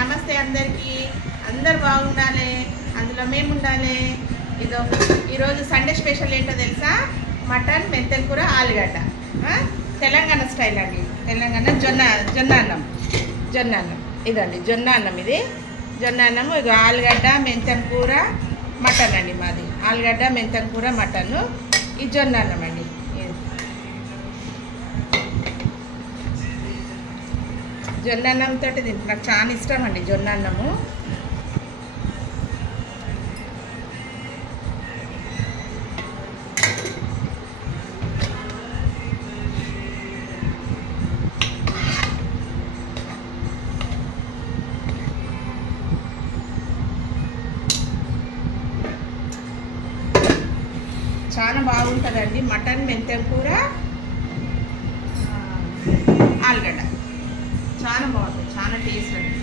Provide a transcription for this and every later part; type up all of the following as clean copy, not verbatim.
నమస్తే అందరికీ. అందరు బాగుండాలి, అందులో మేము ఉండాలి. ఈరోజు సండే స్పెషల్ ఏంటో తెలుసా? మటన్, మెంతెల కూర, ఆలుగడ్డ. తెలంగాణ స్టైల్ అండి. తెలంగాణ జొన్న అన్నం ఇదండి. జొన్న అన్నం ఇది. జొన్న అన్నము. ఇది ఆలుగడ్డ, మెంతెల కూర, మటన్ అండి మాది. ఆలుగడ్డ, మెంతెల కూర, మటన్. ఈ జొన్న అన్నం అండి. జొన్న అన్నంతో నాకు చాలా ఇష్టం అండి జొన్న అన్నము. చాలా బాగుంటుందండి. మటన్, మెంతెల కూర, ఆలుగడ్డ చాలా బాగుంటుంది. చాలా టేస్ట్ అండి.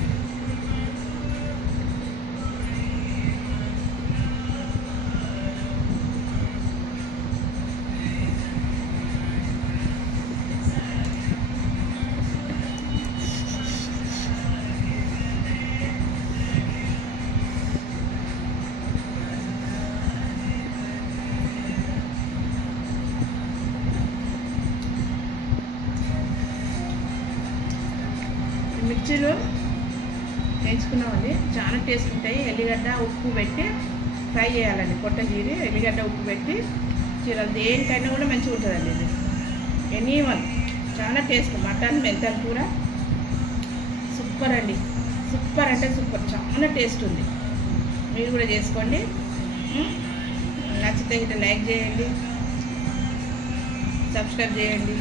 మిర్చిలు వేయించుకున్నామండి. చాలా టేస్ట్ ఉంటాయి. ఎల్లిగడ్డ ఉప్పు పెట్టి ఫ్రై చేయాలండి. పొట్ట చీరి ఎల్లిగడ్డ ఉప్పు పెట్టి చీరలు దేనికైనా కూడా మంచిగా ఉంటుందండి ఇది. ఎనీవన్ చాలా టేస్ట్. మటన్, మెంతెల కూర సూపర్ అండి. సూపర్ అంటే సూపర్. చాలా టేస్ట్ ఉంది. మీరు కూడా చేసుకోండి. నచ్చితే ఇట్లా లైక్ చేయండి, సబ్స్క్రైబ్ చేయండి.